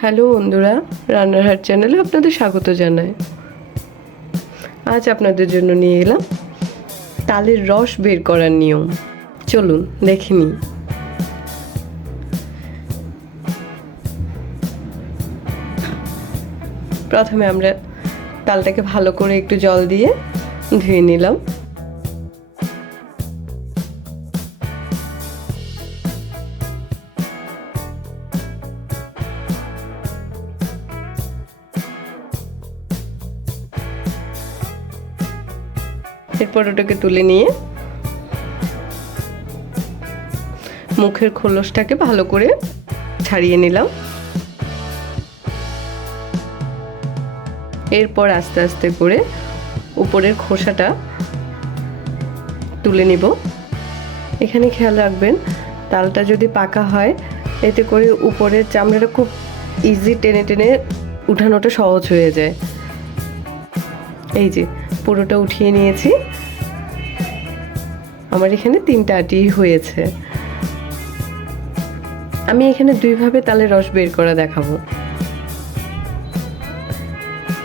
Hello বন্ধুরা, রান্নারহাট চ্যানেলে আপনাদের স্বাগত জানাই। আজ আপনাদের জন্য নিয়ে এলাম তালের রস বের করার নিয়ম। চলুন, দেখে নিই। প্রথমে আমরা তালটাকে ভালো করে একটু জল দিয়ে ধুয়ে নিলাম। এরপর ওটাকে তুলে নিয়ে মুখের খোলসটাকে ভালো করে ছাড়িয়ে নিলাম। এরপর আস্তে আস্তে করে উপরের খোসাটা তুলে নিব। এখানে খেয়াল রাখবেন, তালটা যদি পাকা হয়, এতে করে উপরের চামড়াটা খুব ইজি টেনে টেনে উঠানোটা সহজ হয়ে যায়। এই যে পুরোটা উঠিয়ে নিয়েছি। আমার এখানে তিনটা আটি হয়েছে। আমি এখানে দুইভাবে তালের রস বের করা দেখাবো।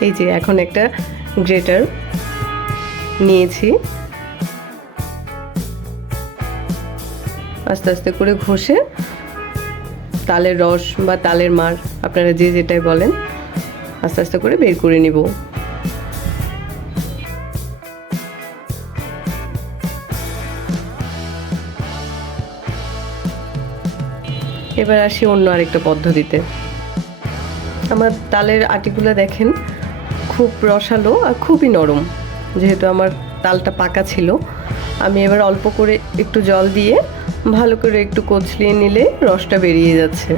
এই যে এখন একটা গ্রেটার নিয়েছি। আস্তে আস্তে করে ঘষে তালের রস বা তালের মার, আপনারা যে যেটাই বলেন, আস্তে আস্তে করে বের করে নিব। এবার আসি অন্য আরেকটা পদ্ধতিতে। আমার তালের আটিগুলো দেখেন, খুব রসালো আর খুবই নরম। যেহেতু আমার তালটা পাকা ছিল, আমি এবার অল্প করে একটু জল দিয়ে ভালো করে একটু কচলিয়ে নিলে রসটা বেরিয়ে যাচ্ছে।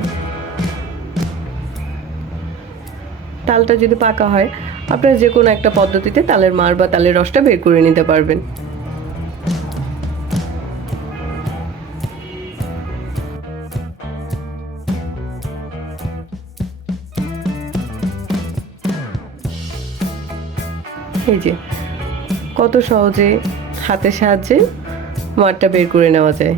তালটা যদি পাকা হয়, আপনারা যে কোনো একটা পদ্ধতিতে তালের মার বা তালের রসটা বের করে নিতে পারবেন। এই যে, কত সহজে হাতের সাহায্যে মাঠটা বের করে নেওয়া যায়।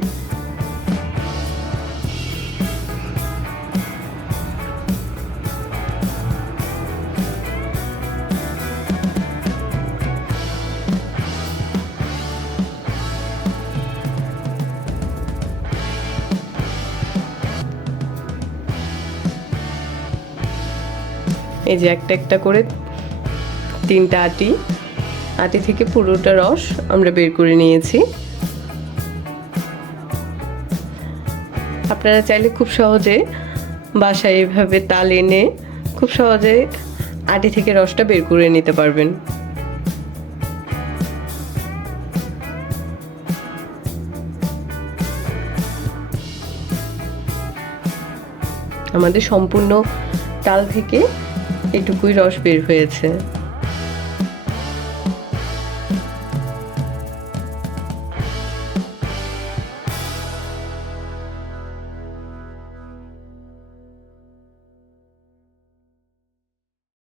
এই যে একটা একটা করে তিনটা আটি। আটি থেকে পুরোটা রস আমরা বের করে নিয়েছি। আপনারা চাইলে খুব সহজে বাসায় এভাবে তাল এনে খুব সহজে আটি থেকে রসটা বের করে নিতে পারবেন। আমাদের সম্পূর্ণ তাল থেকে এটুকুই রস বের হয়েছে।